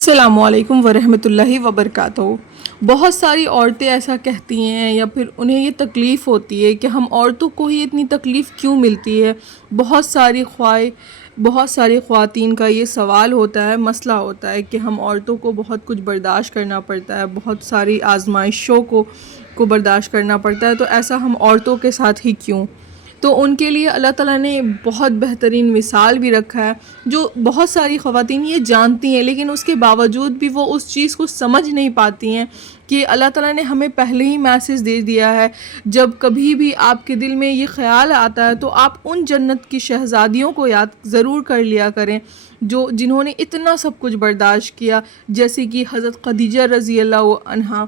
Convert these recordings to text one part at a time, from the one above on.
السلام علیکم ورحمۃ اللہ وبرکاتہ۔ بہت ساری عورتیں ایسا کہتی ہیں یا پھر انہیں یہ تکلیف ہوتی ہے کہ ہم عورتوں کو ہی اتنی تکلیف کیوں ملتی ہے۔ بہت ساری خواتین کا یہ سوال ہوتا ہے، مسئلہ ہوتا ہے کہ ہم عورتوں کو بہت کچھ برداشت کرنا پڑتا ہے، بہت ساری آزمائشوں کو برداشت کرنا پڑتا ہے، تو ایسا ہم عورتوں کے ساتھ ہی کیوں؟ تو ان کے لیے اللہ تعالیٰ نے بہت بہترین مثال بھی رکھا ہے، جو بہت ساری خواتین یہ جانتی ہیں لیکن اس کے باوجود بھی وہ اس چیز کو سمجھ نہیں پاتی ہیں کہ اللہ تعالیٰ نے ہمیں پہلے ہی میسج دے دیا ہے۔ جب کبھی بھی آپ کے دل میں یہ خیال آتا ہے تو آپ ان جنت کی شہزادیوں کو یاد ضرور کر لیا کریں جنہوں نے اتنا سب کچھ برداشت کیا، جیسے کہ حضرت خدیجہ رضی اللہ عنہا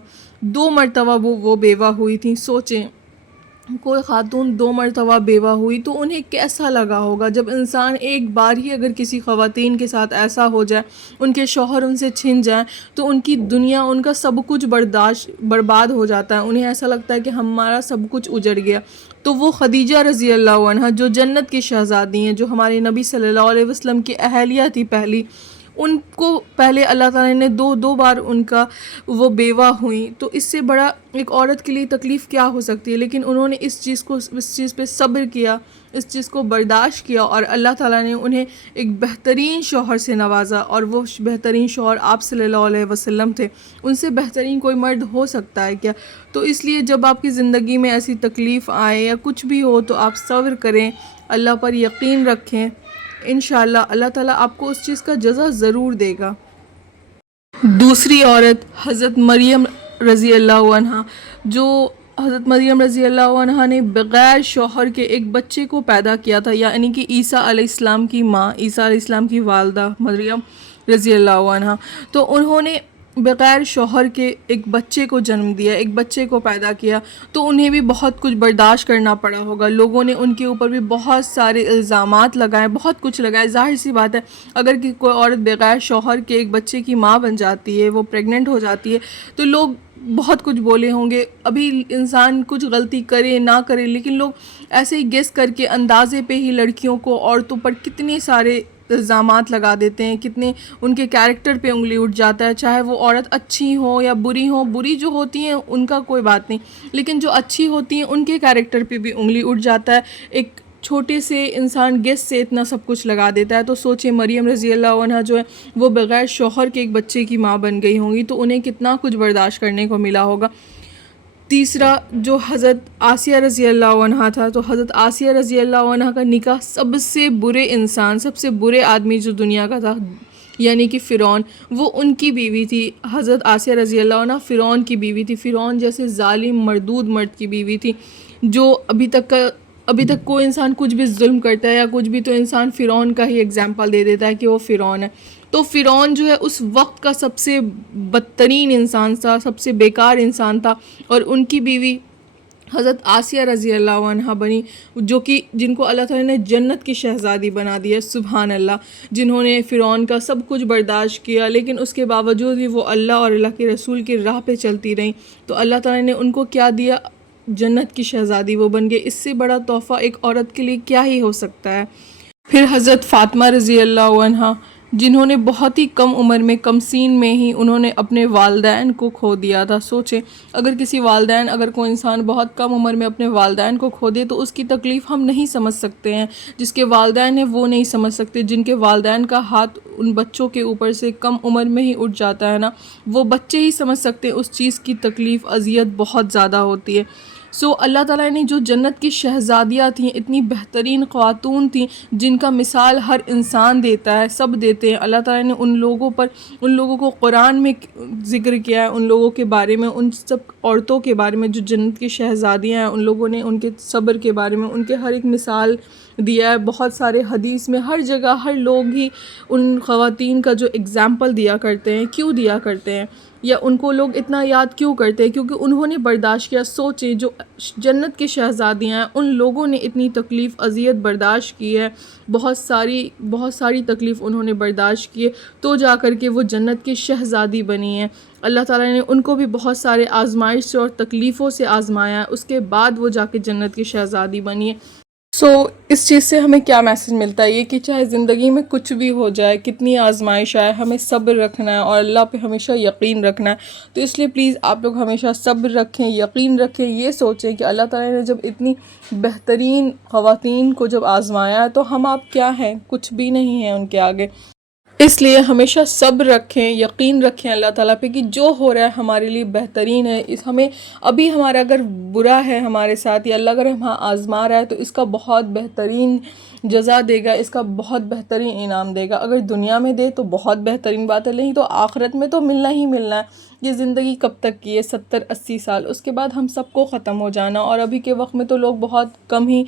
2 مرتبہ وہ بیوہ ہوئی تھیں۔ سوچیں، کوئی خاتون 2 مرتبہ بیوہ ہوئی تو انہیں کیسا لگا ہوگا۔ جب انسان ایک بار ہی اگر کسی خواتین کے ساتھ ایسا ہو جائے، ان کے شوہر ان سے چھن جائیں، تو ان کی دنیا، ان کا سب کچھ برباد ہو جاتا ہے۔ انہیں ایسا لگتا ہے کہ ہمارا سب کچھ اجڑ گیا۔ تو وہ خدیجہ رضی اللہ عنہا جو جنت کی شہزادی ہیں، جو ہمارے نبی صلی اللہ علیہ وسلم کی اہلیہ تھی پہلی، ان کو پہلے اللہ تعالیٰ نے دو بار ان کا وہ بیوہ ہوئیں، تو اس سے بڑا ایک عورت کے لیے تکلیف کیا ہو سکتی ہے؟ لیکن انہوں نے اس چیز پہ صبر کیا، اس چیز کو برداشت کیا، اور اللہ تعالیٰ نے انہیں ایک بہترین شوہر سے نوازا، اور وہ بہترین شوہر آپ صلی اللہ علیہ وسلم تھے۔ ان سے بہترین کوئی مرد ہو سکتا ہے کیا؟ تو اس لیے جب آپ کی زندگی میں ایسی تکلیف آئے یا کچھ بھی ہو تو آپ صبر کریں، اللہ پر یقین رکھیں، انشاءاللہ اللہ تعالیٰ آپ کو اس چیز کا جزا ضرور دے گا۔ دوسری عورت حضرت مریم رضی اللہ عنہا، جو حضرت مریم رضی اللہ عنہا نے بغیر شوہر کے ایک بچے کو پیدا کیا تھا، یعنی کہ عیسیٰ علیہ السلام کی ماں، عیسیٰ علیہ السلام کی والدہ مریم رضی اللہ عنہا، تو انہوں نے بغیر شوہر کے ایک بچے کو جنم دیا، ایک بچے کو پیدا کیا، تو انہیں بھی بہت کچھ برداشت کرنا پڑا ہوگا۔ لوگوں نے ان کے اوپر بھی بہت سارے الزامات لگائے، بہت کچھ لگائے۔ ظاہر سی بات ہے، اگر کوئی عورت بغیر شوہر کے ایک بچے کی ماں بن جاتی ہے، وہ پریگننٹ ہو جاتی ہے، تو لوگ بہت کچھ بولے ہوں گے۔ ابھی انسان کچھ غلطی کرے نہ کرے، لیکن لوگ ایسے ہی گیس کر کے اندازے پہ ہی لڑکیوں کو، عورتوں پر کتنے سارے الزامات لگا دیتے ہیں، کتنے ان کے کیریکٹر پہ انگلی اٹھ جاتا ہے، چاہے وہ عورت اچھی ہو یا بری ہو۔ بری جو ہوتی ہیں ان کا کوئی بات نہیں، لیکن جو اچھی ہوتی ہیں ان کے کیریکٹر پہ بھی انگلی اٹھ جاتا ہے۔ ایک چھوٹے سے انسان گیس سے اتنا سب کچھ لگا دیتا ہے۔ تو سوچیں، مریم رضی اللہ عنہا جو ہے وہ بغیر شوہر کے ایک بچے کی ماں بن گئی ہوں گی، تو انہیں کتنا کچھ برداشت کرنے کو ملا ہوگا۔ تیسرا جو حضرت آسیہ رضی اللہ عنہا تھا، تو حضرت آسیہ رضی اللہ عنہا کا نکاح سب سے برے انسان، سب سے برے آدمی جو دنیا کا تھا، یعنی کہ فرعون، وہ ان کی بیوی تھی۔ حضرت آسیہ رضی اللہ عنہا فرعون کی بیوی تھی، فرعون جیسے ظالم مردود مرد کی بیوی تھی، جو ابھی تک کوئی انسان کچھ بھی ظلم کرتا ہے یا کچھ بھی، تو انسان فرعون کا ہی ایگزامپل دے دیتا ہے کہ وہ فرعون ہے۔ تو فرعون جو ہے اس وقت کا سب سے بدترین انسان تھا، سب سے بیکار انسان تھا، اور ان کی بیوی حضرت آسیہ رضی اللہ عنہا بنی، جن کو اللہ تعالیٰ نے جنت کی شہزادی بنا دیا، سبحان اللہ، جنہوں نے فرعون کا سب کچھ برداشت کیا، لیکن اس کے باوجود بھی وہ اللہ اور اللہ کے رسول کی راہ پہ چلتی رہیں، تو اللہ تعالیٰ نے ان کو کیا دیا؟ جنت کی شہزادی وہ بن گئے۔ اس سے بڑا تحفہ ایک عورت کے لیے کیا ہی ہو سکتا ہے؟ پھر حضرت فاطمہ رضی اللہ عنہا، جنہوں نے بہت ہی کم عمر میں، کم سین میں ہی انہوں نے اپنے والدین کو کھو دیا تھا۔ سوچیں، اگر کوئی انسان بہت کم عمر میں اپنے والدین کو کھو دے تو اس کی تکلیف ہم نہیں سمجھ سکتے ہیں۔ جس کے والدین ہیں وہ نہیں سمجھ سکتے، جن کے والدین کا ہاتھ ان بچوں کے اوپر سے کم عمر میں ہی اٹھ جاتا ہے نا، وہ بچے ہی سمجھ سکتے ہیں اس چیز کی تکلیف، اذیت بہت زیادہ ہوتی ہے۔ اللہ تعالیٰ نے جو جنت کی شہزادیاں تھیں، اتنی بہترین خواتون تھیں، جن کا مثال ہر انسان دیتا ہے، سب دیتے ہیں۔ اللہ تعالیٰ نے ان لوگوں کو قرآن میں ذکر کیا ہے، ان لوگوں کے بارے میں، ان سب عورتوں کے بارے میں جو جنت کی شہزادیاں ہیں، ان لوگوں نے ان کے صبر کے بارے میں، ان کے ہر ایک مثال دیا ہے۔ بہت سارے حدیث میں، ہر جگہ ہر لوگ ہی ان خواتین کا جو اگزامپل دیا کرتے ہیں۔ کیوں دیا کرتے ہیں، یا ان کو لوگ اتنا یاد کیوں کرتے ہیں؟ کیونکہ انہوں نے برداشت کیا۔ سوچیں، جو جنت کی شہزادیاں ہیں، ان لوگوں نے اتنی تکلیف، اذیت برداشت کی ہے، بہت ساری تکلیف انہوں نے برداشت کی ہے، تو جا کر کے وہ جنت کی شہزادی بنی ہے۔ اللہ تعالیٰ نے ان کو بھی بہت سارے آزمائش اور تکلیفوں سے آزمایا ہے، اس کے بعد وہ جا کے جنت کی شہزادی بنی ہے۔ اس چیز سے ہمیں کیا میسج ملتا ہے یہ کہ چاہے زندگی میں کچھ بھی ہو جائے، کتنی آزمائش آئے، ہمیں صبر رکھنا ہے اور اللہ پہ ہمیشہ یقین رکھنا ہے۔ تو اس لیے پلیز آپ لوگ ہمیشہ صبر رکھیں، یقین رکھیں، یہ سوچیں کہ اللہ تعالیٰ نے جب اتنی بہترین خواتین کو جب آزمایا ہے تو ہم آپ کیا ہیں، کچھ بھی نہیں ہیں ان کے آگے۔ اس لیے ہمیشہ صبر رکھیں، یقین رکھیں اللہ تعالیٰ پہ کہ جو ہو رہا ہے ہمارے لیے بہترین ہے۔ ہمیں ابھی ہمارا اگر برا ہے ہمارے ساتھ یا اللہ اگر ہمیں آزما رہا ہے تو اس کا بہت بہترین جزا دے گا، اس کا بہت بہترین انعام دے گا۔ اگر دنیا میں دے تو بہت بہترین بات ہے، نہیں تو آخرت میں تو ملنا ہی ملنا ہے۔ یہ زندگی کب تک کی ہے؟ 70-80 سال، اس کے بعد ہم سب کو ختم ہو جانا، اور ابھی کے وقت میں تو لوگ بہت کم ہی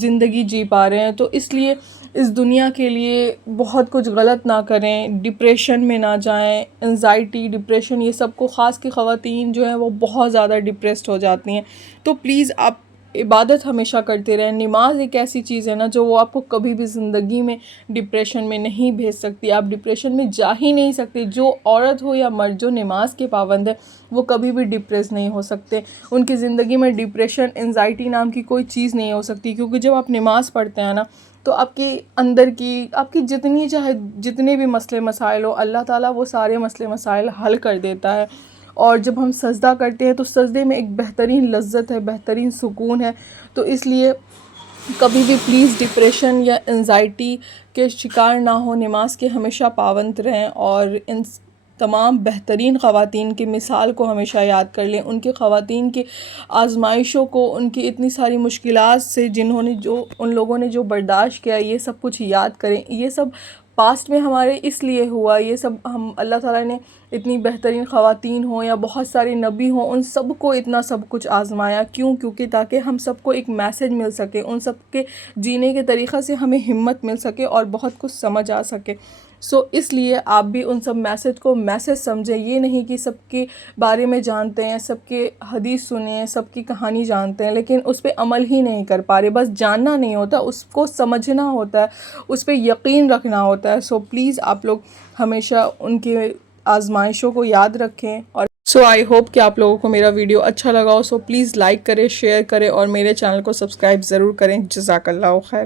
زندگی جی پا رہے ہیں۔ تو اس لیے اس دنیا کے لیے بہت کچھ غلط نہ کریں، ڈپریشن میں نہ جائیں، انزائٹی، ڈپریشن، یہ سب کو خاص کی خواتین جو ہیں وہ بہت زیادہ ڈپریسڈ ہو جاتی ہیں۔ تو پلیز آپ عبادت ہمیشہ کرتے رہیں۔ نماز ایک ایسی چیز ہے نا جو وہ آپ کو کبھی بھی زندگی میں ڈپریشن میں نہیں بھیج سکتی، آپ ڈپریشن میں جا ہی نہیں سکتے۔ جو عورت ہو یا مرد جو نماز کے پابند ہے وہ کبھی بھی ڈپریس نہیں ہو سکتے، ان کی زندگی میں ڈپریشن، انزائٹی نام کی کوئی چیز نہیں ہو سکتی، کیونکہ جب آپ نماز پڑھتے ہیں نا تو آپ کے اندر کی، آپ کی جتنے بھی مسئلے مسائل ہو، اللہ تعالیٰ وہ سارے مسئلے مسائل حل کر دیتا ہے۔ اور جب ہم سجدہ کرتے ہیں تو سجدے میں ایک بہترین لذت ہے، بہترین سکون ہے۔ تو اس لیے کبھی بھی پلیز ڈپریشن یا انزائٹی کے شکار نہ ہو، نماز کے ہمیشہ پابند رہیں، اور ان تمام بہترین خواتین کی مثال کو ہمیشہ یاد کر لیں، ان کی خواتین کی آزمائشوں کو، ان کی اتنی ساری مشکلات سے ان لوگوں نے جو برداشت کیا، یہ سب کچھ یاد کریں۔ یہ سب پاسٹ میں ہمارے اس لیے ہوا، یہ سب اللہ تعالیٰ نے اتنی بہترین خواتین ہوں یا بہت سارے نبی ہوں، ان سب کو اتنا سب کچھ آزمایا، کیونکہ تاکہ ہم سب کو ایک میسج مل سکے، ان سب کے جینے کے طریقہ سے ہمیں ہمت مل سکے اور بہت کچھ سمجھ آ سکے۔ اس لیے آپ بھی ان سب میسج کو میسج سمجھیں، یہ نہیں کہ سب کے بارے میں جانتے ہیں، سب کے حدیث سنے ہیں، سب کی کہانی جانتے ہیں، لیکن اس پہ عمل ہی نہیں کر پا رہے۔ بس جاننا نہیں ہوتا، اس کو سمجھنا ہوتا ہے، اس پہ یقین رکھنا ہوتا ہے۔ پلیز آپ لوگ ہمیشہ ان کے آزمائشوں کو یاد رکھیں۔ اور آئی ہوپ کہ آپ لوگوں کو میرا ویڈیو اچھا لگا ہو۔ پلیز لائک کریں، شیئر کریں اور میرے چینل کو سبسکرائب ضرور کریں۔ جزاک اللہ خیر۔